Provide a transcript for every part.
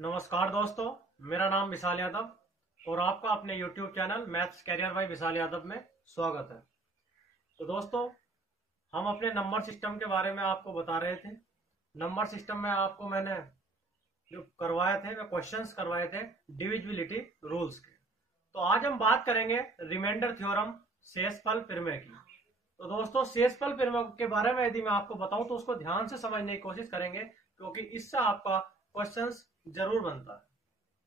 नमस्कार दोस्तों, मेरा नाम विशाल यादव और आपका अपने YouTube channel maths career by Vishal Yadav में स्वागत है। तो दोस्तों, हम अपने नंबर सिस्टम के बारे में आपको बता रहे थे। नंबर सिस्टम में आपको मैंने जो करवाए थे वे क्वेश्चंस करवाए थे डिविजिबिलिटी रूल्स के। तो आज हम बात करेंगे रिमाइंडर थ्योरम, शेषफल प्रमेय की। तो दोस्तों, शेषफल प्रमेय के बारे में यदि मैं आपको बताऊं तो उसको ध्यान से समझने की कोशिश करेंगे, क्योंकि इससे आपका क्वेश्चंस जरूर बनता है।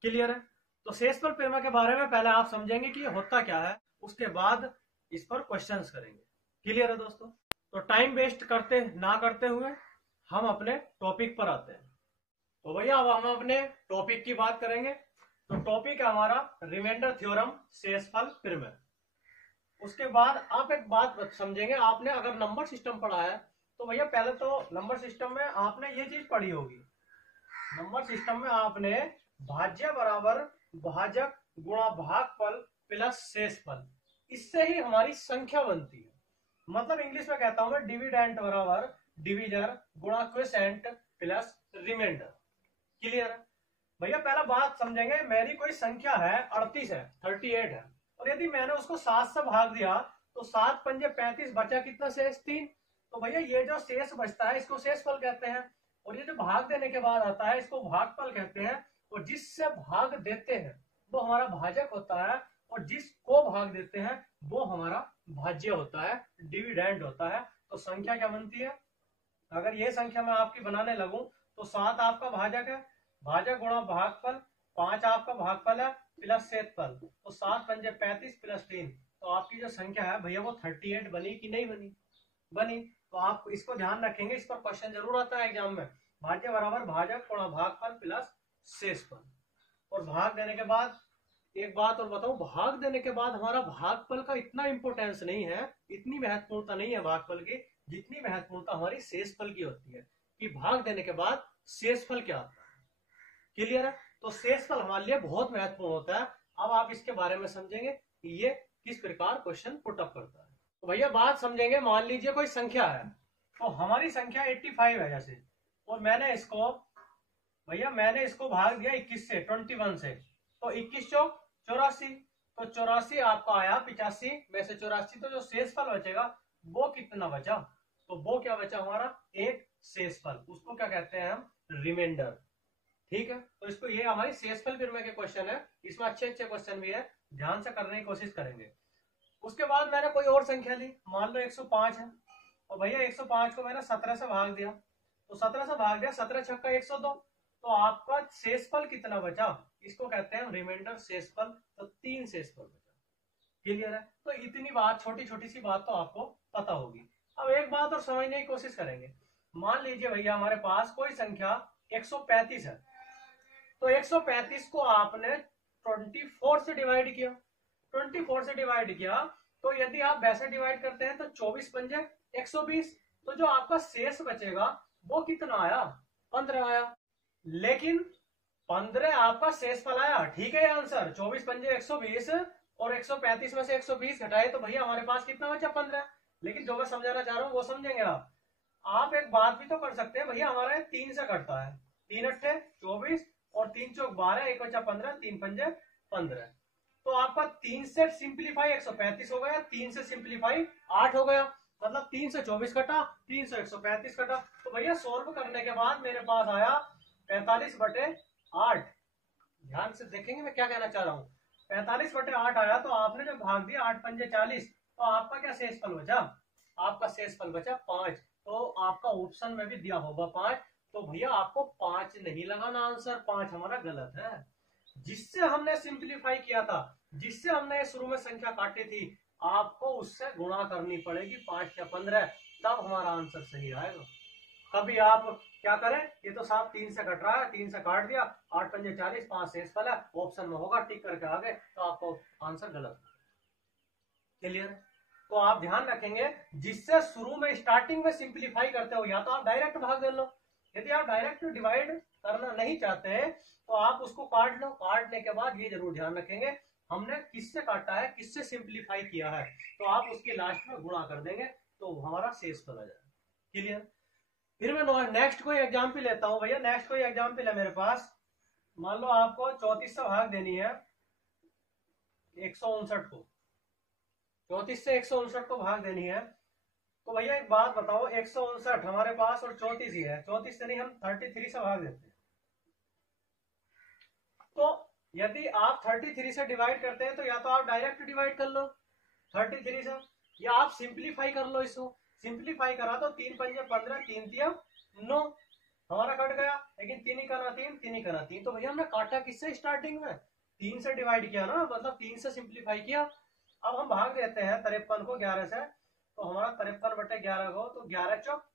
क्लियर है? तो शेषफल प्रमेय के बारे में पहले आप समझेंगे कि ये होता क्या है, उसके बाद इस पर क्वेश्चंस करेंगे। क्लियर है दोस्तों? तो टाइम वेस्ट करते हुए हम अपने टॉपिक पर आते हैं। तो भैया अब हम अपने टॉपिक की बात करेंगे। तो टॉपिक है हमारा रिमाइंडर थ्योरम, शेषफल प्रमेय। उसके बाद आप एक बात समझेंगे, आपने अगर नंबर सिस्टम पढ़ा है तो भैया पहले तो नंबर सिस्टम में आपने ये चीज पढ़ी होगी। नंबर सिस्टम में आपने भाज्य बराबर भाजक गुणा भागफल प्लस शेषफल, इससे ही हमारी संख्या बनती है। मतलब इंग्लिश में कहता हूं मैं, डिविडेंट बराबर डिविजर गुणा क्वोशिएंट प्लस रिमाइंडर। क्लियर है भैया? पहला बात समझेंगे, मेरी कोई संख्या है 38 है, 38 है, और यदि मैंने उसको 7 से भाग दिया तो 7 पंजे 35, बचा कितना? शेष 3। तो भैया ये जो शेष बचता है इसको शेषफल कहते हैं, और ये जो भाग देने के बाद आता है इसको भागफल कहते हैं। और जिससे भाग देते हैं वो हमारा भाजक होता है, और जिसको भाग देते हैं वो हमारा भाज्य होता है, डिविडेंड होता है। तो संख्या क्या बनती है? अगर ये संख्या मैं आपकी बनाने लगूं तो 7 आपका भाजक है, भाजक गुणा भागफल, 5 आपका भागफल है प्लस शेषफल, तो 7 पंजे 35 प्लस 3। तो आपकी जो संख्या है भैया वो 38 बनी कि नहीं बनी? बनी। तो आप इसको ध्यान रखेंगे, इस पर क्वेश्चन जरूर आता है एग्जाम में। भाज्य बराबर भाजक गुणा भागफल प्लस शेषफल। और भाग देने के बाद एक बात और बताऊं, भाग देने के बाद हमारा भागफल का इतना इंपोर्टेंस नहीं है, इतनी महत्वपूर्णता नहीं है भागफल की, जितनी महत्वपूर्णता हमारी शेषफल की होती है कि भाग देने के बाद शेषफल क्या आता है। क्लियर है? तो शेषफल हमारे लिए बहुत महत्वपूर्ण होता है। अब आप इसके बारे में समझेंगे कि ये किस प्रकार क्वेश्चन पुटअप करता है। तो भैया बात समझेंगे, मान लीजिए कोई संख्या है, तो हमारी संख्या 85 है जैसे, और मैंने इसको भाग दिया 21 से, 21 से, तो 21 चौक 84, तो 84 आपका आया 85 में से 84, तो जो शेषफल बचेगा वो कितना बचा? तो वो क्या बचा हमारा? एक शेषफल, उसको क्या कहते हैं हम? रिमाइंडर। ठीक है? तो इसको, ये हमारी शेषफल प्रमेय के क्वेश्चन है, इसमें अच्छे अच्छे क्वेश्चन भी है, ध्यान से करने की कोशिश करेंगे। उसके बाद मैंने कोई और संख्या ली, मान लो 105 है, और भैया 105 को मैंने 17 से भाग दिया, तो 17 से भाग दिया, 17 छक्का 102, तो आपका शेषफल कितना बचा? इसको कहते हैं रिमाइंडर शेषफल। तो 3 शेषफल बचा। क्लियर है? तो इतनी बात, छोटी छोटी सी बात तो आपको पता होगी। अब एक बात और समझने की कोशिश करेंगे। मान लीजिए भैया हमारे पास कोई संख्या 135 है, तो 135 को आपने 24 से डिवाइड किया, 24 से डिवाइड किया, तो यदि आप वैसे डिवाइड करते हैं तो 24 पंजे 120, तो जो आपका शेष बचेगा वो कितना आया? 15 आया। लेकिन 15 आपका शेषफल आया, ठीक है आंसर। 24 पंजे 120 और 135 में से 120 घटाए तो भैया हमारे पास कितना बचा? 15। लेकिन जो मैं समझाना चाह रहा हूं वो समझेंगे आप एक बात भी तो कर सकते हैं, भैया हमारा 3 से कटता है, 3 अट्ठे 24 और 3 चौक 12, एक बचा 15, 3 पंजे 15। तो आपका 3 से सिंप्लीफाई 135 हो गया, 3 से सिंप्लीफाई 8 हो गया, मतलब 3 से 24 कटा, 3 से 135 कटा। तो भैया सोल्व करने के बाद मेरे पास आया 45/8। ध्यान से देखेंगे मैं क्या कहना चाह रहा हूँ। 45/8 आया, तो आपने जब भाग दिया 8 पंजे 40, तो आपका क्या शेषफल बचा? आपका शेषफल बचा 5। तो आपका ऑप्शन में भी दिया होगा 5, तो भैया आपको 5 नहीं लगाना, आंसर 5 हमारा गलत है। जिससे हमने सिंप्लीफाई किया था, जिससे हमने शुरू में संख्या काटी थी, आपको उससे गुणा करनी पड़ेगी, 5 या 15, तब हमारा आंसर सही आएगा। कभी आप क्या करें, ये तो साफ 3 से कट रहा है, 3 से काट दिया, 8 पंजे 40, 5 शेषफल है, ऑप्शन में होगा, टिक करके आगे, तो आपको आंसर गलत। क्लियर? तो आप ध्यान रखेंगे, जिससे शुरू में स्टार्टिंग में सिंप्लीफाई करते हो, या तो आप डायरेक्ट भाग दे लो, यदि आप डायरेक्ट डिवाइड करना नहीं चाहते तो आप उसको काट लो। काटने के बाद ये जरूर ध्यान रखेंगे हमने किससे काटा है, किससे सिंप्लीफाई किया है, तो आप उसके लास्ट में गुणा कर देंगे तो हमारा शेषफल आ जाएगा। क्लियर? फिर मैं नेक्स्ट कोई एग्जाम्पल लेता हूं भैया, नेक्स्ट कोई एग्जाम्पल है मेरे पास। मान लो आपको 34 से भाग देनी है 159 को, 34 से 159 को भाग देनी है। तो भैया एक बात बताओ, 159 हमारे पास और 34 ही है, 34 से नहीं हम 33 से भाग देते हैं। तो यदि आप 33 से डिवाइड करते हैं तो या तो आप डायरेक्ट डिवाइड कर लो 33 से, या आप सिंप्लीफाई कर लो इसको। सिंप्लीफाई करा तो 3 पंजे 15, 3 तिया 9, हमारा कट गया। लेकिन 3 ही करना 3, 3 ही करना 3, तो भैया हमने काटा किससे स्टार्टिंग में? 3 से डिवाइड किया ना, मतलब 3 से सिंप्लीफाई किया। अब हम भाग देते हैं 53 को 11 से, तो हमारा 53/11 को, तो 11 चौक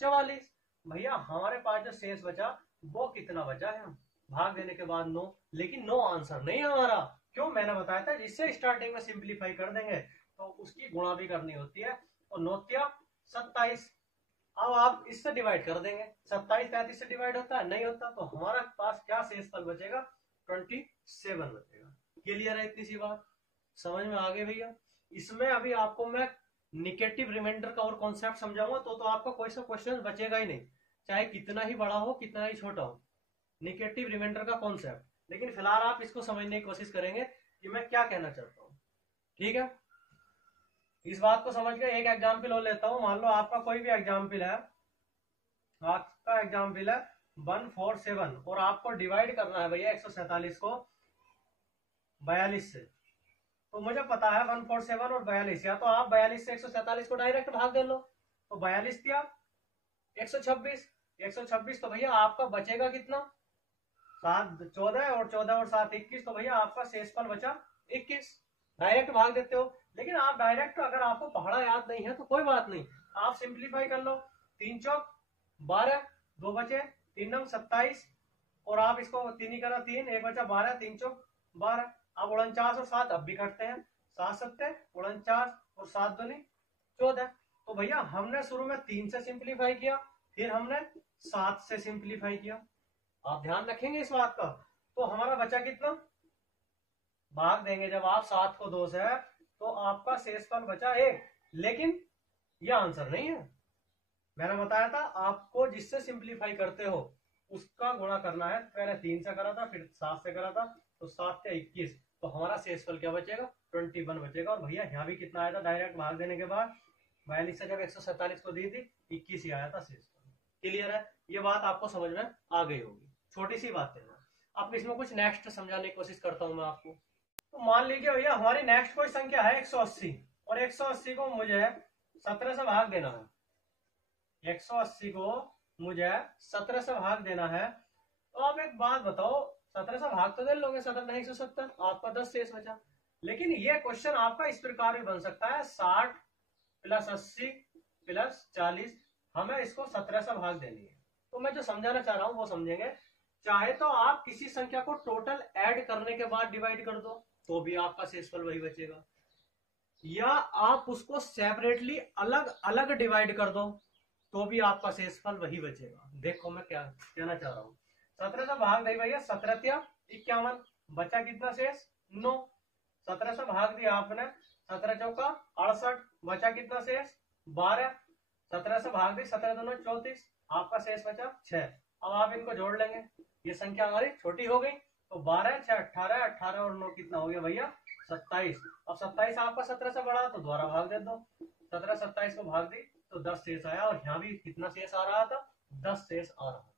44। भैया हमारे पास जो शेष बचा वो कितना बचा है? भाग देने के बाद 9, लेकिन 9 आंसर नहीं है हमारा। क्यों? मैंने बताया था जिससे स्टार्टिंग में सिंप्लीफाई कर देंगे तो उसकी गुणा भी करनी होती है। और 9 तिया 27। अब आप इससे डिवाइड कर देंगे, 27 33 से डिवाइड होता है? नहीं होता। तो हमारा पास क्या शेष फल बचेगा? 27 बचेगा। क्लियर है इतनी सी बात? समझ में आ गई भैया? इसमें अभी आपको मैं निगेटिव रिमाइंडर का और कॉन्सेप्ट समझाऊंगा, तो आपका कोई सा क्वेश्चन बचेगा ही नहीं, चाहे कितना ही बड़ा हो कितना ही छोटा हो। निगेटिव रिमाइंडर का कॉन्सेप्ट, लेकिन फिलहाल आप इसको समझने की कोशिश करेंगे कि मैं क्या कहना चाहता हूँ। ठीक है, इस बात को समझ के एक एग्जाम्पल और लेता हूँ। मान लो आपका कोई भी एग्जाम्पल है, आपका एग्जाम्पल है 147, और आपको डिवाइड करना है भैया 147 को 42 से। तो मुझे पता है 147 और 42, या तो आप 42 से 147 को डायरेक्ट भाग दे लो, तो 42 दिया 126, 126। तो भैया आपका बचेगा कितना? 7 14, और 14 और 7 21, तो भैया आपका शेषफल बचा 21। डायरेक्ट भाग देते हो, लेकिन आप डायरेक्ट अगर आपको पहाड़ा याद नहीं है तो कोई बात नहीं, आप सिंप्लीफाई कर लो। 3 चौक 12, 2 बचे, 3 नंग 27, और आप इसको 3 ही करा 3, 1 बचा 12, 3 चौक 12। अब 49 और 7 अब भी कटते हैं, 7 7 49 और 7 दूनी 14। तो भैया हमने शुरू में 3 से सिंप्लीफाई किया, फिर हमने 7 से सिंप्लीफाई किया। आप ध्यान रखेंगे इस बात का। तो हमारा बचा कितना? भाग देंगे जब आप 7 को 2 से, तो आपका शेषफल बचा 1। लेकिन ये आंसर नहीं है। मैंने बताया था आपको जिससे सिंप्लीफाई करते हो उसका गुणा करना है। पहले 3 से करा था, फिर 7 से करा था, तो 7 से 21, तो हमारा शेषफल क्या बचेगा? 21 बचेगा। और भैया यहाँ भी कितना आया था डायरेक्ट भाग देने के बाद? 42 से जब 147 को दी थी 21 ही आया था शेषफल। क्लियर है? ये बात आपको समझ में आ गई होगी, छोटी सी बात है ना। अब इसमें कुछ नेक्स्ट समझाने की कोशिश करता हूं मैं आपको। तो मान लीजिए भैया हमारी नेक्स्ट कोई संख्या है 180, और 180 को मुझे 17 से भाग देना है। 180 को मुझे 17 से भाग देना है। तो आप एक बात बताओ, 17 से भाग तो दे लोगे, 17 नहीं 170, आपका 10 शेष बचा। लेकिन ये क्वेश्चन आपका इस प्रकार भी बन सकता है, 60 + 80 + 40, हमें इसको 17 से भाग देनी है। तो मैं जो समझाना चाह रहा हूं वो समझेंगे। चाहे तो आप किसी संख्या को टोटल ऐड करने के बाद डिवाइड कर दो, तो भी आपका शेषफल वही बचेगा, या आप उसको सेपरेटली अलग अलग डिवाइड कर दो तो भी आपका शेषफल वही बचेगा। देखो मैं क्या कहना चाह रहा हूँ। 17 से भाग नहीं भैया, 17 × 51, बचा कितना शेष? 9। 17 से भाग दिया आपने, 17 चौका 68, बचा कितना शेष? 12। 17 से भाग दी, 17 दूना 34, आपका शेष बचा 6। अब आप इनको जोड़ लेंगे, ये संख्या हमारी छोटी हो गई। तो 12 6 18, 18 और 9 कितना हो गया भैया? 27। अब 27 आपका 17 से बड़ा, तो दोबारा भाग दे दो। 17 27 को भाग दी तो 10 शेष आया, और यहाँ भी कितना शेष आ रहा था? 10 शेष आ रहा था।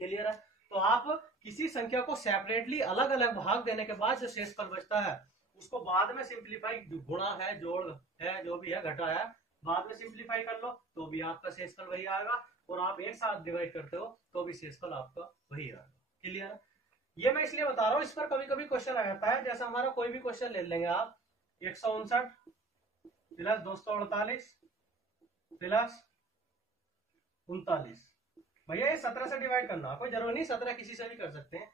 क्लियर है? तो आप किसी संख्या को सेपरेटली अलग अलग भाग देने के बाद जो शेषफल बचता है उसको बाद में सिंप्लीफाई, गुणा है जोड़ है जो भी है घटा है, बाद में सिंप्लीफाई कर लो तो भी आपका शेषफल वही आएगा, और आप एक साथ डिवाइड करते हो तो भी शेषफल आपका वही आएगा। क्लियर है? ये मैं इसलिए बता रहा हूँ, इस पर कभी कभी क्वेश्चन आ जाता है। जैसे हमारा कोई भी क्वेश्चन ले लेंगे आप, 159 + 248 + 39, भैया ये 17 से डिवाइड करना, कोई जरूरी नहीं 17 किसी से भी कर सकते हैं।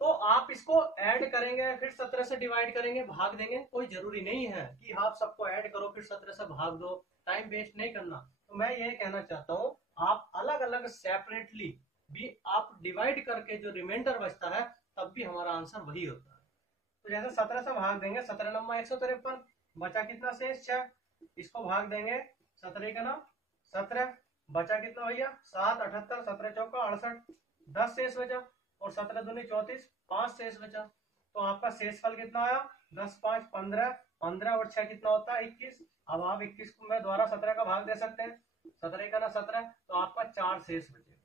तो आप इसको ऐड करेंगे, फिर 17 से डिवाइड करेंगे, भाग देंगे, कोई जरूरी नहीं है कि आप सबको ऐड करो फिर 17 से भाग दो, टाइम वेस्ट नहीं करना। तो मैं ये कहना चाहता हूँ आप अलग अलग सेपरेटली भी आप डिवाइड करके जो रिमाइंडर बचता है तब भी हमारा आंसर वही होता है। तो जैसे 17 से भाग देंगे, 17 नंबर 153, बचा कितना शेष? 6। इसको भाग देंगे 17 का नाम 17, बचा कितना भैया? 7 78, 17 चौका 68, 10 शेष बचा। और 17 दूनी 34, 5 शेष बचा। तो आपका शेषफल कितना आया? 10, 5, 15, 15 और 6 कितना होता है? 21। अब आप 21 को मैं द्वारा 17 का भाग दे सकते हैं, 17 का ना 17, तो आपका 4 शेष बचेगा।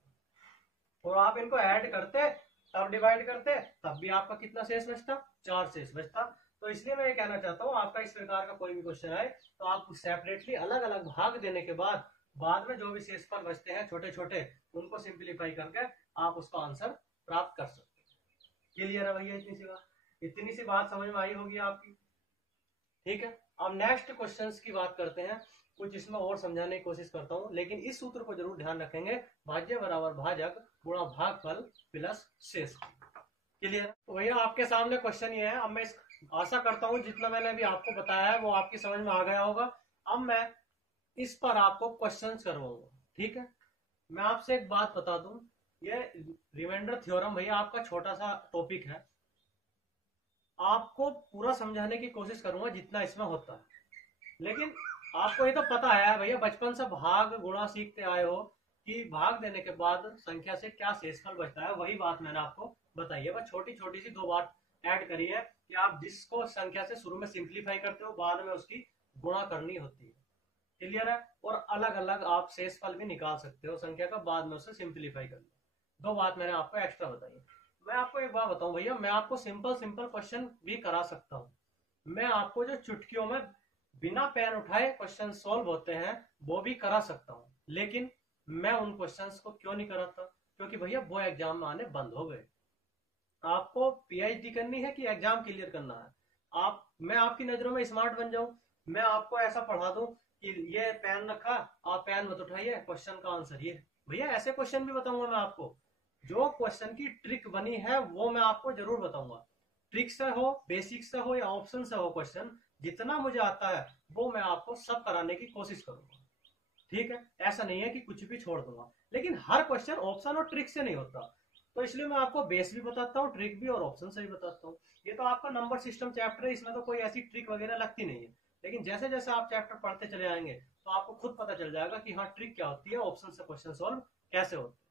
और आप इनको ऐड करते तब डिवाइड करते तब भी आपका कितना शेष बचता? 4 शेष बचता। तो इसलिए मैं ये कहना चाहता हूँ, आपका इस प्रकार का कोई भी क्वेश्चन आए तो आप सेपरेटली अलग अलग भाग देने के बाद में जो भी शेषफल बचते हैं छोटे छोटे, उनको सिंप्लीफाई करके आप उसका आंसर प्राप्त कर सकते हैं। क्लियर है भैया? इतनी सी बात समझ में आई होगी आपकी। ठीक है, अब नेक्स्ट क्वेश्चंस की बात करते हैं। कुछ इसमें और समझाने की कोशिश करता हूं, लेकिन इस सूत्र को जरूर ध्यान रखेंगे, भाज्य बराबर भाजक गुणा भागफल प्लस शेष। क्लियर? तो भैया आपके सामने क्वेश्चन ये है। अब मैं आशा करता हूं जितना मैंने अभी आपको बताया है वो आपकी समझ में आ गया होगा। अब मैं इस पर आपको क्वेश्चन करवाऊंगा। ठीक है, मैं आपसे एक बात बता दूं, ये रिमाइंडर थ्योरम भैया आपका छोटा सा टॉपिक है, आपको पूरा समझाने की कोशिश करूंगा जितना इसमें होता है। लेकिन आपको ये तो पता है भैया, बचपन से भाग गुणा सीखते आए हो कि भाग देने के बाद संख्या से क्या शेषफल बचता है, वही बात मैंने आपको बताई है। बस छोटी छोटी सी 2 बात ऐड करी है कि आप जिसको संख्या से शुरू में सिंप्लीफाई करते हो, बाद में उसकी गुणा करनी होती है। क्लियर है? और अलग अलग आप शेषफल भी निकाल सकते हो संख्या का, बाद में उसे सिंप्लीफाई कर लो। 2 बात मैंने आपको एक्स्ट्रा बताई। मैं आपको एक बात बताऊं भैया, मैं आपको सिंपल क्वेश्चन भी करा सकता हूं। मैं आपको जो चुटकियों में बिना पेन उठाए क्वेश्चन सॉल्व होते हैं वो भी करा सकता हूं, लेकिन मैं उन क्वेश्चंस को क्यों नहीं कराता? क्योंकि भैया वो एग्जाम में आने बंद हो गए। आपको पीएचडी करनी है कि एग्जाम क्लियर करना है? मैं आपकी नजरों में स्मार्ट बन जाऊं, मैं आपको ऐसा पढ़ा दूं कि ये पेन रखा, आप पेन मत उठाइए, क्वेश्चन का आंसर ये। भैया ऐसे क्वेश्चन भी बताऊंगा मैं आपको। जो क्वेश्चन की ट्रिक बनी है वो मैं आपको जरूर बताऊंगा। ट्रिक से हो, बेसिक से हो या ऑप्शन से हो, क्वेश्चन जितना मुझे आता है वो मैं आपको सब कराने की कोशिश करूंगा। ठीक है, ऐसा नहीं है कि कुछ भी छोड़ दूंगा, लेकिन हर क्वेश्चन ऑप्शन और ट्रिक से नहीं होता। तो इसलिए मैं आपको बेस भी बताता हूँ, ट्रिक भी, और ऑप्शन से भी बताता हूँ। ये तो आपका नंबर सिस्टम चैप्टर है, इसमें तो कोई ऐसी ट्रिक वगैरह लगती नहीं है। लेकिन जैसे जैसे आप चैप्टर पढ़ते चले आएंगे तो आपको खुद पता चल जाएगा कि हाँ ट्रिक क्या होती है, ऑप्शन से क्वेश्चन सॉल्व कैसे होते हैं।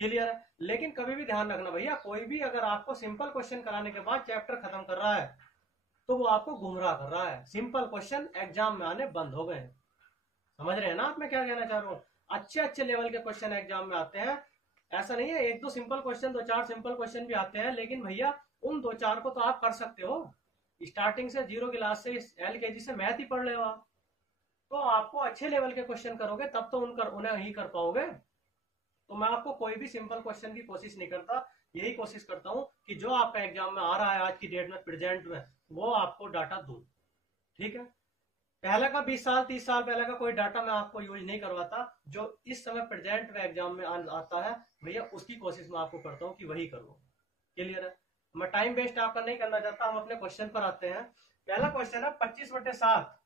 क्लियर है? लेकिन कभी भी ध्यान रखना भैया, कोई भी अगर आपको सिंपल क्वेश्चन कराने के बाद चैप्टर खत्म कर रहा है तो वो आपको गुमराह कर रहा है। सिंपल क्वेश्चन एग्जाम में आने बंद हो गए हैं। समझ रहे हैं ना आप मैं क्या कहना चाह रहा हूँ? अच्छे अच्छे लेवल के क्वेश्चन एग्जाम में आते हैं। ऐसा नहीं है 1-2 सिंपल क्वेश्चन, 2-4 सिंपल क्वेश्चन भी आते हैं, लेकिन भैया उन 2-4 को तो आप कर सकते हो। स्टार्टिंग से 0 क्लास से LKG से मैथ ही पढ़ रहे हो आप, तो आपको अच्छे लेवल के क्वेश्चन करोगे तब तो उन्हें ही कर पाओगे। तो मैं आपको कोई भी सिंपल क्वेश्चन की कोशिश नहीं करता, यही कोशिश करता हूं कि जो आपका एग्जाम में आ रहा है आज की डेट में प्रेजेंट में, वो आपको डाटा दूं। ठीक है, पहले का 20 साल 30 साल पहले का कोई डाटा मैं आपको यूज नहीं करवाता। जो इस समय प्रेजेंट में एग्जाम में आता है भैया, उसकी कोशिश मैं आपको करता हूँ कि वही करो। क्लियर है? मैं टाइम वेस्ट आपका नहीं करना चाहता, हम अपने क्वेश्चन पर आते हैं। पहला क्वेश्चन है 25/7।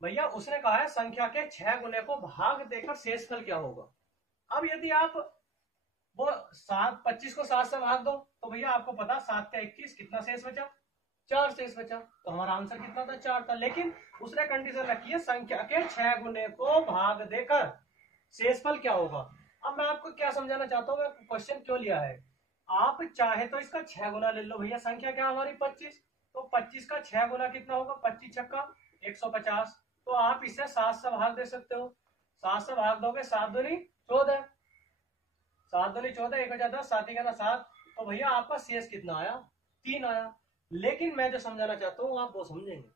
भैया उसने कहा है संख्या के 6 गुने को भाग देकर शेषफल क्या होगा। अब यदि आप वो 25 को 7 से भाग दो तो भैया आपको पता 7 का 21, कितना शेष बचा? 4 शेष बचा। तो हमारा आंसर कितना था? 4 था। लेकिन उसने कंडीशन रखी है संख्या के 6 गुने को भाग देकर शेषफल क्या होगा। अब मैं आपको क्या समझाना चाहता हूँ, क्वेश्चन क्यों लिया है। आप चाहे तो इसका 6 गुना ले लो भैया, संख्या क्या हमारी 25, तो 25 का 6 गुना कितना होगा? 25 छक्का 150। तो आप इसे 7 से भाग दे सकते हो। 7 से भाग दोगे, 7 दूनी 14, 7 दूनी 14, 1 हो जाता 7 का 7। तो भैया आपका शेष कितना आया? 3 आया। लेकिन मैं जो समझाना चाहता हूँ आप वो समझेंगे।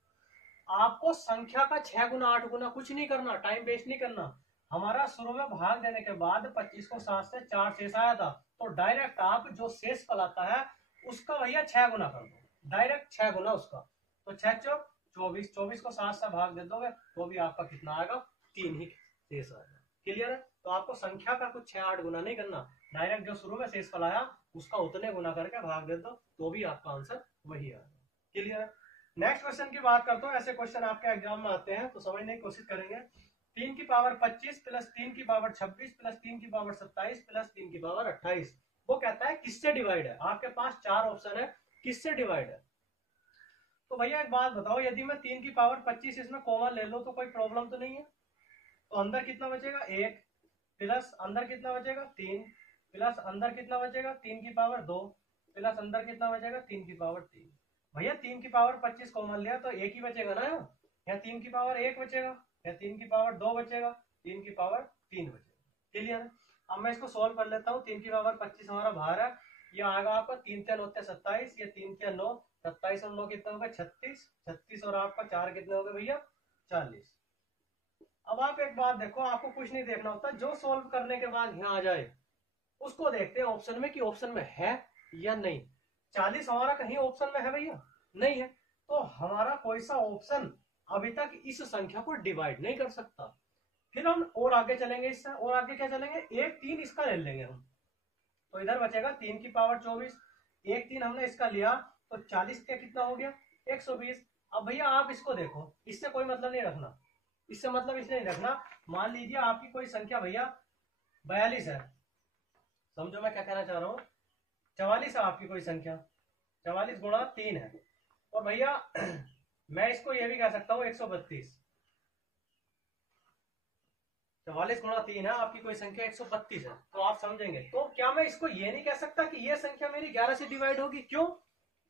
आपको संख्या का 6 गुना 8 गुना कुछ नहीं करना, टाइम वेस्ट नहीं करना। हमारा शुरू में भाग देने के बाद 25 को 7 से 4 शेष आया था, तो डायरेक्ट आप जो शेष फल आता है उसका भैया 6 गुना कर दो, डायरेक्ट 6 गुना उसका। तो 6 चौक 24, 24 को 7 से भाग दे दोगे तो भी आपका कितना आएगा? 3 ही शेष आएगा। क्लियर है? तो आपको संख्या का कुछ 6-8 गुना नहीं करना, डायरेक्ट जो शुरू में शेष फल आया उसका उतने गुना करके भाग दे दो तो भी आपका आंसर वही आएगा। क्लियर है? नेक्स्ट क्वेश्चन की बात करता हूँ। ऐसे क्वेश्चन आपके एग्जाम में आते हैं तो समझने की कोशिश करेंगे। 3 की पावर 25 प्लस 3 की पावर 26 प्लस 3 की पावर 27 प्लस 3 की पावर 28, वो कहता है किससे डिवाइड है। आपके पास 4 ऑप्शन है, किससे डिवाइड है। तो भैया एक बात बताओ, यदि मैं 3 की पावर 25 इसमें कॉमन ले लो तो कोई प्रॉब्लम तो नहीं है। तो अंदर कितना बचेगा? 1 प्लस अंदर कितना बचेगा? 3 प्लस अंदर कितना बचेगा 3 की पावर 2 प्लस अंदर कितना बचेगा 3 की पावर 3। भैया 3 की पावर 25 कॉमन लिया तो एक ही बचेगा ना, या 3 की पावर 1 बचेगा, या 3 की पावर 2 बचेगा, 3 की पावर 3 बचेगा। क्लियर है। अब मैं इसको सोल्व कर लेता हूँ। 3 की पावर 25 हमारा बाहर है, ये आएगा आपका 3 3 होते 27, ये 3 3 9, 27 और 9 कितना होगा 36, 36 और आपका 4 कितने हो गए भैया 40। अब आप एक बात देखो, आपको कुछ नहीं देखना होता, जो सोल्व करने के बाद यहाँ आ जाए उसको देखते हैं ऑप्शन में कि ऑप्शन में है या नहीं। 40 हमारा कहीं ऑप्शन में है भैया, नहीं है, तो हमारा कोई सा ऑप्शन अभी तक इस संख्या को डिवाइड नहीं कर सकता। फिर हम और आगे चलेंगे, इससे और आगे क्या चलेंगे, 1 3 इसका ले लेंगे हम, तो इधर बचेगा 3 की पावर 24, 1 3 हमने इसका लिया तो 40 का कितना हो गया 120। अब भैया आप इसको देखो, इससे कोई मतलब नहीं रखना, इससे मतलब इसलिए नहीं रखना, मान लीजिए आपकी कोई संख्या भैया 42 है, समझो मैं क्या कहना चाह रहा हूँ, 44 है आपकी कोई संख्या, 44 गुणा 3 है, और भैया मैं इसको ये भी कह सकता हूँ 132, 44 गुणा 3 है आपकी कोई संख्या 132 है, तो आप समझेंगे। तो क्या मैं इसको ये नहीं कह सकता कि ये संख्या मेरी 11 से डिवाइड होगी, क्यों,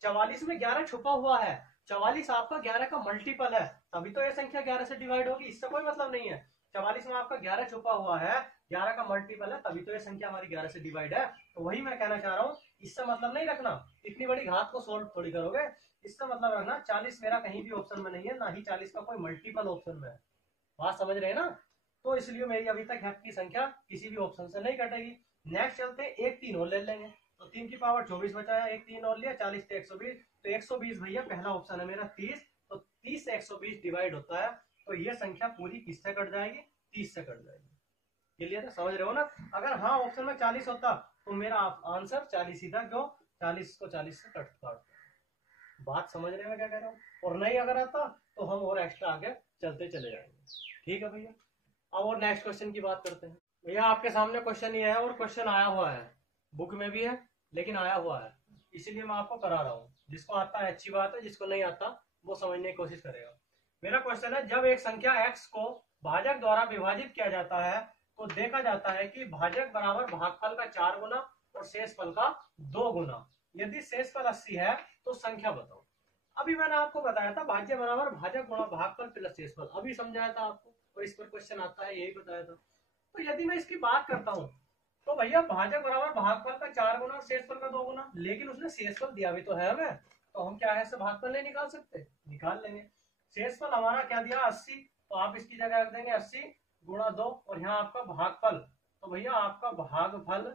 44 में 11 छुपा हुआ है, 44 आपका 11 का मल्टीपल है, तभी तो ये संख्या 11 से डिवाइड होगी, इससे कोई मतलब नहीं है। 44 में आपका 11 छुपा हुआ है, 11 का मल्टीपल है, तभी तो ये संख्या हमारी 11 से डिवाइड है। तो वही मैं कहना चाह रहा हूँ, इससे मतलब नहीं रखना, इतनी बड़ी घात को सोल्व थोड़ी करोगे, इससे मतलब रखना 40 मेरा कहीं भी ऑप्शन में नहीं है, ना ही 40 का कोई मल्टीपल ऑप्शन में है। बात समझ रहे हैं ना, तो इसलिए मेरी अभी तक की संख्या किसी भी ऑप्शन से नहीं कटेगी। नेक्स्ट चलते हैं, 1 3 और ले लेंगे, तो 3 की पावर 24 बचा है, 1 3 और लिया 40 से 120, तो 120 भैया पहला ऑप्शन है मेरा 30, तो 30 से 120 डिवाइड होता है, तो ये संख्या पूरी किससे कट जाएगी 30 से कट जाएगी। क्लियर है, समझ रहे हो ना। अगर हाँ ऑप्शन में 40 होता तो मेरा आंसर 40 ही था, क्यों 40 को 40 से कट। बात समझ रहे हैं क्या कह रहा हूँ, और नहीं अगर आता तो हम और एक्स्ट्रा आगे चलते चले जाएंगे। ठीक है भैया, अब और नेक्स्ट क्वेश्चन की बात करते हैं। भैया आपके सामने क्वेश्चन ये है, और क्वेश्चन आया हुआ है, बुक में भी है लेकिन आया हुआ है, इसीलिए मैं आपको करा रहा हूँ। जिसको आता है अच्छी बात है, जिसको नहीं आता वो समझने की कोशिश करेगा। मेरा क्वेश्चन है, जब एक संख्या x को भाजक द्वारा विभाजित किया जाता है तो देखा जाता है कि भाजक बराबर भागफल का 4 गुना और शेषफल का 2 गुना। यदि शेषफल 80 है तो संख्या बताओ। अभी मैंने आपको बताया था भाज्य बराबर भाजक गुणा भागफल प्लस शेषफल, अभी समझाया था आपको, और इस पर क्वेश्चन आता है, यही बताया था। तो यदि मैं इसकी बात करता हूँ तो भैया भाजक बराबर भागफल का 4 गुना और शेषफल का 2 गुना, लेकिन उसने शेषफल दिया भी तो है हमें, तो हम क्या है भागफल नहीं निकाल सकते, निकाल लेंगे। शेषफल हमारा क्या दिया 80, तो आप इसकी जगह रख देंगे 80 गुणा 2, और यहाँ आपका भागफल, तो भैया आपका भागफल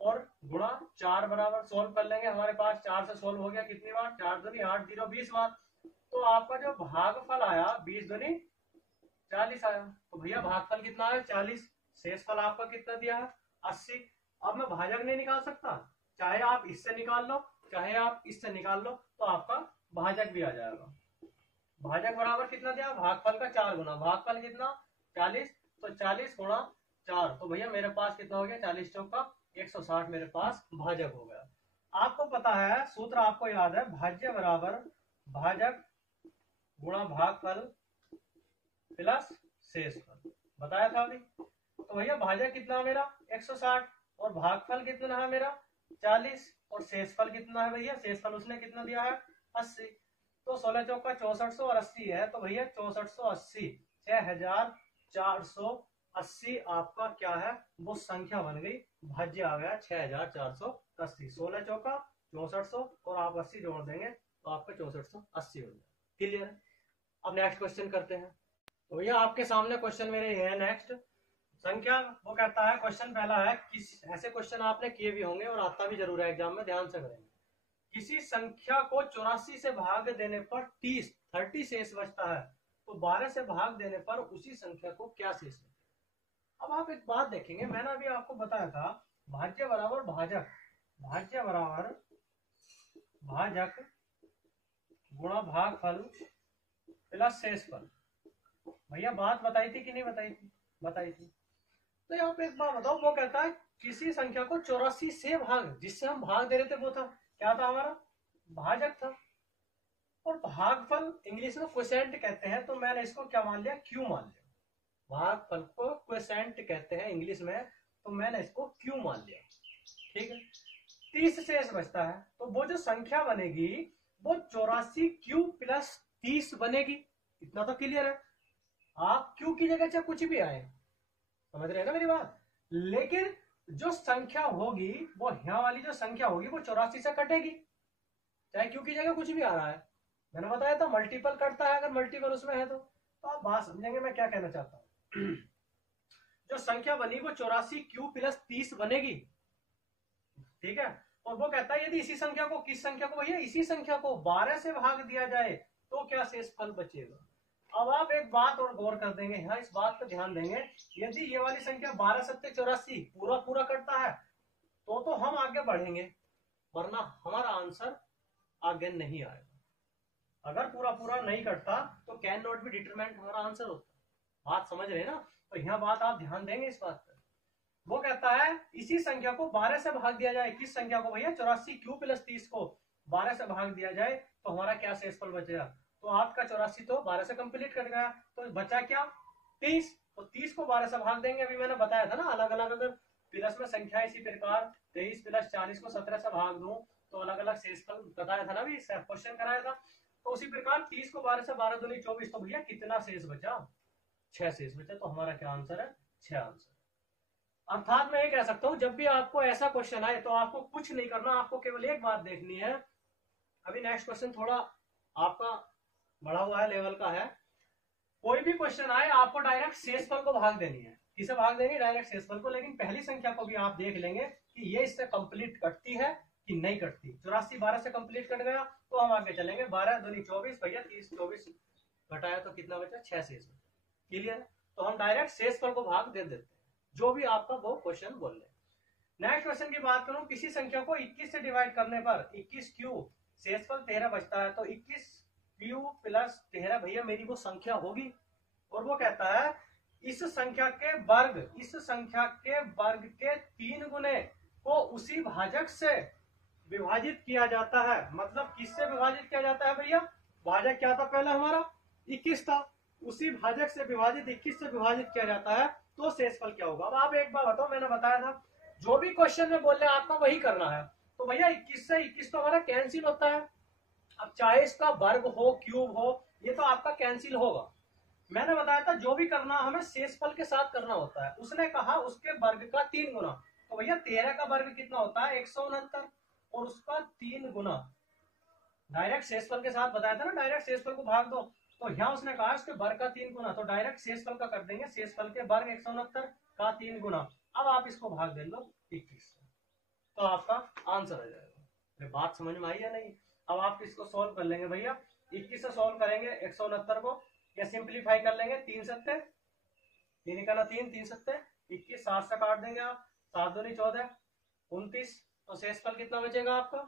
और गुणा 4 बराबर, सोल्व कर लेंगे, हमारे पास 4 से सोल्व हो गया, कितनी बार 4 दूनी 8 0 20 बार, तो आपका जो भागफल आया 20 दूनी 40 आया, तो भैया भागफल कितना आया 40, शेषफल आपका कितना दिया है 80। अब मैं भाजक नहीं निकाल सकता, चाहे आप इससे निकाल लो चाहे आप इससे निकाल लो, तो आपका भाजक भी आ जाएगा। भाजक बराबर कितना दिया भागफल का 4 गुना, भागफल कितना 40, तो 40 गुणा 4, तो भैया मेरे पास कितना हो गया 40 चौका 160, मेरे पास भाजक हो गया। आपको पता है सूत्र, आपको याद है, भाज्य बराबर भाजक गुणा भागफल प्लस शेषफल, बताया था अभी। तो भैया भाजक कितना मेरा 160, और भागफल कितना है मेरा 40, और शेषफल कितना है भैया, शेषफल उसने कितना दिया है 80, तो 16 चौका 6400 और 80 है, तो भैया 6480 6480 आपका क्या है वो संख्या बन गई, भाज्य आ गया 6480, 16 चौका 6400 और आप 80 जोड़ देंगे तो आपका 6480 हो जाए। क्लियर है। अब नेक्स्ट क्वेश्चन करते हैं। तो भैया आपके सामने क्वेश्चन मेरे ये है नेक्स्ट संख्या, वो कहता है क्वेश्चन पहला है, किस ऐसे क्वेश्चन आपने किए भी होंगे और आता भी जरूर है एग्जाम में, ध्यान से करेंगे। किसी संख्या को 84 से भाग देने पर 30 शेष बचता है, तो 12 से भाग देने पर उसी संख्या को क्या शेष बचेगा। अब आप एक बात देखेंगे, मैंने अभी आपको बताया था भाज्य बराबर भाजक, भाज्य बराबर भाजक गुणा भागफल प्लस शेषफल। भैया बात बताई थी कि नहीं बताई थी, बताई थी। तो यहाँ पे एक बात बताओ, वो कहता है किसी संख्या को 84 से भाग, जिससे हम भाग दे रहे थे वो था क्या था हमारा भाजक था, और भागफल इंग्लिश में क्वोशेंट कहते हैं, तो मैंने इसको क्या मान लिया क्यू मान लिया, भागफल को क्वोशेंट कहते हैं इंग्लिश में, तो मैंने इसको क्यू मान लिया। ठीक है, 30 शेष बचता है, तो वो जो संख्या बनेगी वो 84 क्यू प्लस 30 बनेगी। इतना तो क्लियर है। आप क्यू की जगह चाहे कुछ भी आए, समझ रहे हैं ना मेरी बात। लेकिन जो संख्या होगी वो यहाँ वाली जो संख्या होगी वो 84 से कटेगी, चाहे क्यू की जगह कुछ भी आ रहा है। मैंने बताया था मल्टीपल कटता है, अगर मल्टीपल उसमें है तो आप बात समझेंगे मैं क्या कहना चाहता हूँ। जो संख्या बनी वो 84 क्यू प्लस 30 बनेगी। ठीक है, और वो कहता है यदि इसी संख्या को, किस संख्या को भैया, इसी संख्या को 12 से भाग दिया जाए तो क्या शेष फल बचेगा। अब आप एक बात और गौर कर देंगे, हाँ इस बात पर ध्यान देंगे, यदि ये वाली संख्या 12 सत्ते 84 पूरा पूरा करता है तो हम आगे बढ़ेंगे, वरना हमारा आंसर आगे नहीं आएगा। अगर पूरा पूरा नहीं करता तो कैन नॉट बी डिटरमाइंड हमारा आंसर होता। बात समझ रहे हैं ना, तो यह बात आप ध्यान देंगे इस बात पर। वो कहता है इसी संख्या को 12 से भाग दिया जाए, किस संख्या को भैया, 84 क्यू प्लस 30 को 12 से भाग दिया जाए तो हमारा क्या शेषफल बचेगा। तो आपका 84 तो 12 से कंप्लीट कर गया, तो बचा क्या, 30। तो 30 को 12 से भाग देंगे, अभी मैंने बताया था ना अलग अलग अगर प्लस में संख्या इसी प्रकार 23 प्लस 40 को 17 से भाग दूं तो अलग अलग शेषफल बताया था ना, अभी क्वेश्चन कराया था। तो उसी प्रकार 30 को 12 से 12 दूनी 24, तो भैया कितना शेष बचा, 6 शेष बचा। तो हमारा क्या आंसर है, 6 आंसर। अर्थात मैं ये कह सकता हूं जब भी आपको ऐसा क्वेश्चन आए तो आपको कुछ नहीं करना, आपको केवल एक बात देखनी है। अभी नेक्स्ट क्वेश्चन थोड़ा आपका बढ़ा हुआ है, लेवल का है। कोई भी क्वेश्चन आए आपको डायरेक्ट शेषफल को भाग देनी है। किसे भाग देनी, डायरेक्ट शेषफल को। लेकिन पहली संख्या को भी आप देख लेंगे कि ये इससे कंप्लीट कटती है कि नहीं कटती। 84 12 से कंप्लीट कट गया तो हम आगे चलेंगे। 12 दूनी 24 भैया, 30 24 घटाया तो कितना बचा, 6 शेष बचा। क्लियर है, तो हम डायरेक्ट शेषफल को भाग दे देते हैं, जो भी आपका वो क्वेश्चन बोल रहे। नेक्स्ट क्वेश्चन की बात करूं, किसी संख्या को 21 से डिवाइड करने पर 21 क्यू शेषफल 13 बचता है, तो 21 क्यू प्लस 13 भैया मेरी वो संख्या होगी। और वो कहता है इस संख्या के वर्ग, इस संख्या के वर्ग के 3 गुने को उसी भाजक से विभाजित किया जाता है। मतलब किससे विभाजित किया जाता है भैया, भाजक क्या था पहले हमारा, 21 था, उसी भाजक से विभाजित 21 से विभाजित किया जाता है तो शेषफल क्या होगा। अब आप एक बार बताओ, मैंने बताया था जो भी क्वेश्चन में बोल रहे हैं आपका वही करना है। तो भैया 21 से 21 तो हमारा कैंसिल होता है। अब चाहे इसका वर्ग हो क्यूब हो, ये तो आपका कैंसिल होगा। मैंने बताया था जो भी करना हमें शेषफल के साथ करना होता है। उसने कहा उसके वर्ग का 3 गुना, तो भैया 13 का वर्ग कितना होता है, 169, और उसका 3 गुना डायरेक्ट शेषफल के साथ बताया था ना, डायरेक्ट शेषफल को भाग दो। तो यहाँ उसने कहा उसके वर्ग का 3 गुना, तो डायरेक्ट शेषफल का कर देंगे, शेषफल के वर्ग 169 का 3 गुना। अब आप इसको भाग दे लो 21, तो आपका आंसर आ जाएगा। बात समझ में आई या नहीं। अब आप इसको सॉल्व कर लेंगे भैया, 21 से सॉल्व करेंगे 169 को, या सिंप्लीफाई कर लेंगे 3 सत्ते 3 का ना 3 3 सत्ते 21, 7 से काट देंगे आप, 7 दूनी 14 29, तो शेषफल कितना बचेगा आपका,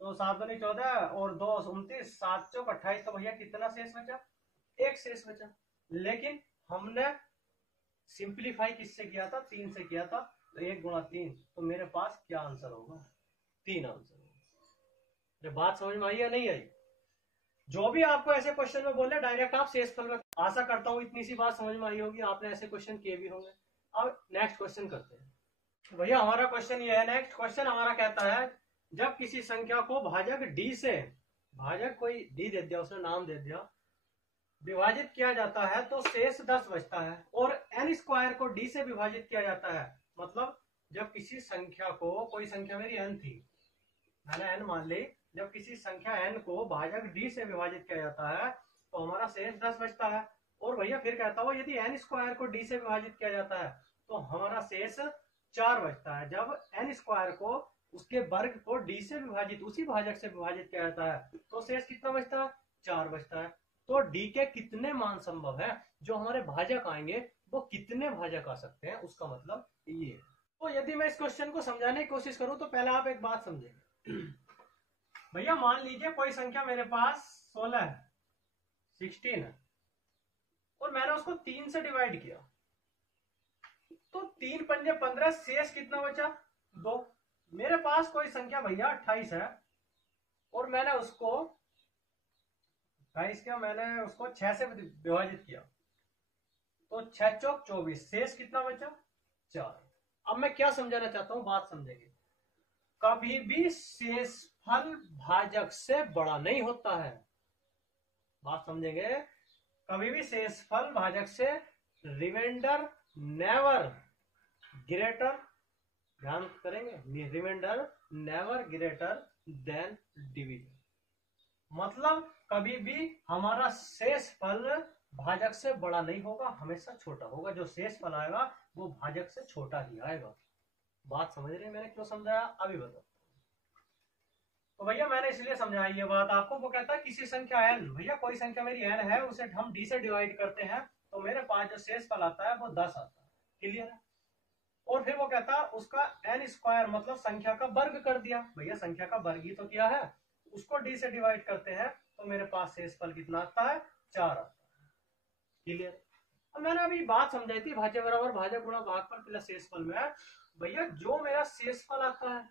तो 7 दूनी 14 और 2 29, 7 चौक 28, तो भैया कितना शेष बचा, 1 शेष बचा। लेकिन हमने सिंप्लीफाई किससे किया था, 3 से किया था, तो 1 गुणा 3, तो मेरे पास क्या आंसर होगा, 3 आंसर होगा। बात समझ में आई या नहीं आई। जो भी आपको ऐसे क्वेश्चन में बोले डायरेक्ट आप शेषफल में, आशा करता हूं इतनी सी बात समझ में आई होगी, आपने ऐसे क्वेश्चन किए भी होंगे। अब नेक्स्ट क्वेश्चन करते हैं भैया। हमारा क्वेश्चन ये है, नेक्स्ट क्वेश्चन हमारा कहता है जब किसी संख्या को भाजक डी से, भाजक कोई डी दे दिया, उसने नाम दे दिया, विभाजित किया जाता है तो शेष 10 बचता है, और एन स्क्वायर को डी से विभाजित किया जाता है। मतलब जब किसी संख्या को, कोई संख्या मेरी एन थी, मैंने एन मान ली, जब किसी संख्या n को भाजक d से विभाजित किया जाता है तो हमारा शेष 10 बचता है। और भैया फिर कहता हूं यदि n स्क्वायर को d से विभाजित किया जाता है तो हमारा शेष 4 बचता है। जब n स्क्वायर को, उसके वर्ग को d से विभाजित, उसी भाजक से विभाजित किया जाता है तो शेष कितना बचता है, 4 बचता है। तो d के कितने मान संभव है, जो हमारे भाजक आएंगे वो कितने भाजक आ सकते हैं, उसका मतलब ये। तो यदि मैं इस क्वेश्चन को समझाने की कोशिश करूं तो पहले आप एक बात समझेंगे भैया। मान लीजिए कोई संख्या मेरे पास 16 है, 16 है, और मैंने उसको 3 से डिवाइड किया, तो 3 पंजे 15, शेष कितना बचा, 2। मेरे पास कोई संख्या भैया 28 है, और मैंने उसको 28 क्या, मैंने उसको 6 से विभाजित किया, तो 6 चौक 24, शेष कितना बचा, 4। अब मैं क्या समझाना चाहता हूं, बात समझेंगे। कभी भी शेषफल भाजक से बड़ा नहीं होता है। बात समझेंगे, कभी भी शेषफल भाजक से, रिमाइंडर नेवर ग्रेटर, ध्यान करेंगे, reminder never greater than division. मतलब कभी भी हमारा शेषफल भाजक से बड़ा नहीं होगा, हमेशा छोटा होगा। जो शेषफल आएगा वो भाजक से छोटा ही आएगा। बात समझ रहे हैं मैंने क्यों समझाया, अभी बताओ। तो भैया मैंने इसलिए समझाया ये बात आपको। वो कहता है किसी संख्या n, भैया कोई संख्या मेरी n है, उसे हम d से डिवाइड करते हैं तो मेरे पास जो शेषफल आता है वो 10 आता है। क्लियर है। और फिर वो कहता है उसका n स्क्वायर मतलब संख्या का वर्ग कर दिया। भैया संख्या का वर्ग ही तो किया है, उसको d से डिवाइड करते हैं तो मेरे पास शेषफल कितना आता है, 4 आता है। क्लियर। अब मैंने अभी बात समझाई थी भाज्य बराबर भाजक गुणा भागफल प्लस शेषफल में। भैया जो मेरा शेषफल आता है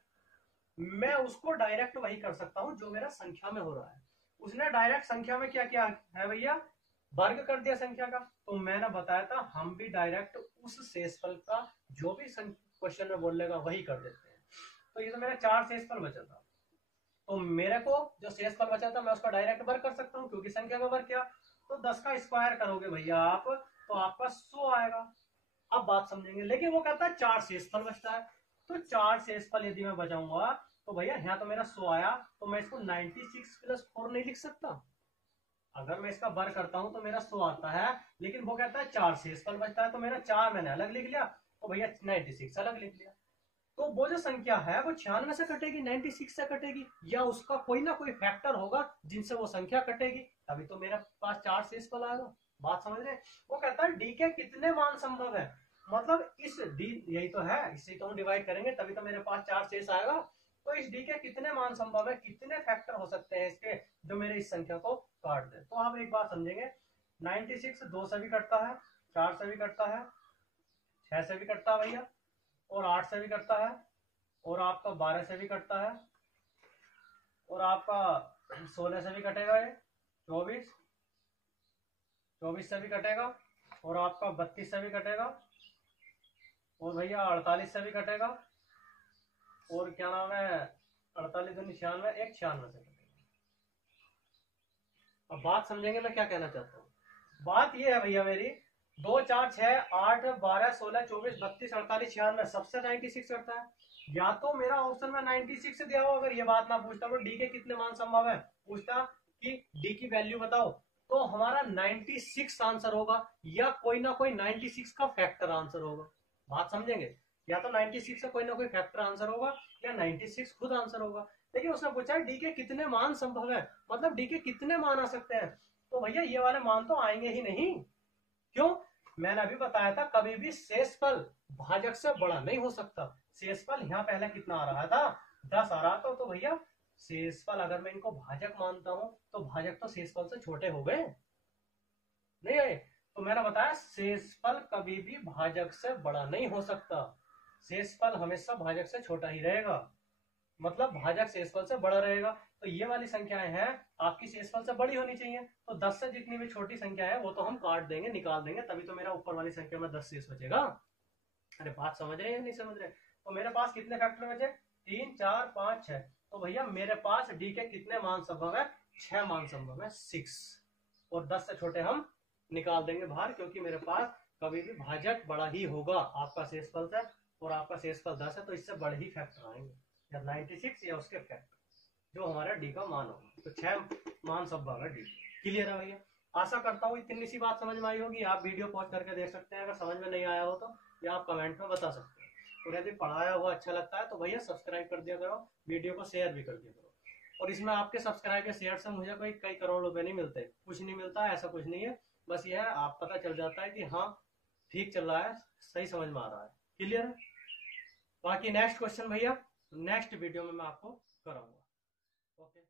मैं उसको डायरेक्ट वही कर सकता हूं जो मेरा संख्या में हो रहा है। उसने डायरेक्ट संख्या में क्या किया है भैया, वर्ग कर दिया संख्या का। तो मैंने बताया था हम भी डायरेक्ट उस शेषफल का जो भी क्वेश्चन में बोलेगा वही कर देते हैं। तो ये तो मेरा 4 शेषफल बचा था, तो मेरे को जो शेषफल बचा था मैं उसका डायरेक्ट वर्ग कर सकता हूँ क्योंकि संख्या में वर्ग किया। तो 10 का स्क्वायर करोगे भैया आप तो आपका 100 आएगा। अब बात समझेंगे, लेकिन वो कहता है 4 शेषफल बचता है। तो 4 शेषफल यदि मैं बचाऊंगा तो भैया यहाँ तो मेरा 100 आया, तो मैं इसको 96 प्लस 4 नहीं लिख सकता। अगर मैं इसका वर्ग करता हूं तो मेरा 100 आता है, लेकिन वो कहता है 4 शेषफल बचता है, तो मेरा 4 मैंने अलग लिख लिया, तो भैया 96 अलग लिख लिया। तो वो जो संख्या है वो 96 से कटेगी, 96 से कटेगी, या उसका कोई ना कोई फैक्टर होगा जिनसे वो संख्या कटेगी, तभी तो मेरे पास 4 शेषफल आएगा। बात समझ रहे हैं। वो कहता है डी के कितने मान संभव है, मतलब इस डी, यही तो है, इसे तो हम डिवाइड करेंगे तभी तो मेरे पास 4 शेष आएगा। तो इस डी के कितने मान संभव है, कितने फैक्टर हो सकते हैं इसके जो मेरे इस संख्या को काट दे। तो आप एक बात समझेंगे, 96 2 से भी कटता है, 4 से भी कटता है, 6 से भी कटता है भैया, और 8 से भी कटता है, और आपका 12 से भी कटता है, और आपका 16 से भी कटेगा, ये 24 से भी कटेगा, और आपका 32 से भी कटेगा, और भैया 48 से भी कटेगा, और क्या नाम है 48 दूनी 96, एक 96 से कटेगा। अब बात समझेंगे मैं क्या कहना चाहता हूँ। बात ये है भैया मेरी, 2 4 6 8 12 16 24 32 48 96 सबसे 96 करता है। या तो मेरा ऑप्शन में 96 दिया हो, अगर ये बात ना पूछता तो डी के कितने मान संभव है, पूछता कि डी की वैल्यू बताओ, तो हमारा 96 आंसर होगा, या कोई ना कोई 96 का फैक्टर आंसर होगा। बात समझेंगे, या तो 96 से कोई ना कोई फैक्टर आंसर होगा या 96 खुद आंसर होगा। लेकिन उसने पूछा डी के कितने मान संभव है, मतलब डी के कितने मान आ सकते हैं। तो भैया ये वाले मान तो आएंगे ही नहीं। क्यों, मैंने अभी बताया था कभी भी शेषफल भाजक से बड़ा नहीं हो सकता। शेषफल यहाँ पहले कितना आ रहा था, 10 आ रहा था, तो भैया शेषफल अगर मैं इनको भाजक मानता हूं तो भाजक तो शेषफल से छोटे हो गए नहीं आए। तो मैंने बताया शेषफल कभी भी भाजक से बड़ा नहीं हो सकता, शेषफल हमेशा भाजक से छोटा ही रहेगा, मतलब भाजक शेषफल से बड़ा रहेगा। तो ये वाली संख्याएं हैं आपकी शेषफल से बड़ी होनी चाहिए, तो 10 से जितनी भी छोटी संख्या है वो तो हम काट देंगे, निकाल देंगे, तभी तो मेरा ऊपर वाली संख्या में 10 शेष बचेगा। अरे बात समझ रहे हैं या नहीं समझ रहे। तो मेरे पास कितने फैक्टर बचे, 3 4 5 6। तो भैया मेरे पास डी के कितने मान संभव है, 6 मान संभव है, 6, और 10 से छोटे हम निकाल देंगे बाहर, क्योंकि मेरे पास कभी भी भाजक बड़ा ही होगा आपका शेषफल से, और आपका शेषफल 10 है तो इससे बड़े ही फैक्टर आएंगे, या 96 या उसके फैक्टर जो हमारा डी का मान होगा। तो 6 मान संभव है डी। क्लियर है भैया। आशा करता हूँ इतनी सी बात समझ में आई होगी। आप वीडियो पॉज करके देख सकते हैं, अगर समझ में नहीं आया हो तो, या आप कमेंट में बता सकते हैं। और यदि पढ़ाया हुआ अच्छा लगता है तो भैया सब्सक्राइब कर दिया करो, वीडियो को शेयर भी कर दिया करो। और इसमें आपके सब्सक्राइब या शेयर से मुझे कोई कई करोड़ रुपए नहीं मिलते, कुछ नहीं मिलता, ऐसा कुछ नहीं है। बस ये है आप पता चल जाता है कि हाँ ठीक चल रहा है, सही समझ में आ रहा है। क्लियर है। बाकी नेक्स्ट क्वेश्चन भैया नेक्स्ट वीडियो में मैं आपको कराऊंगा। ओके।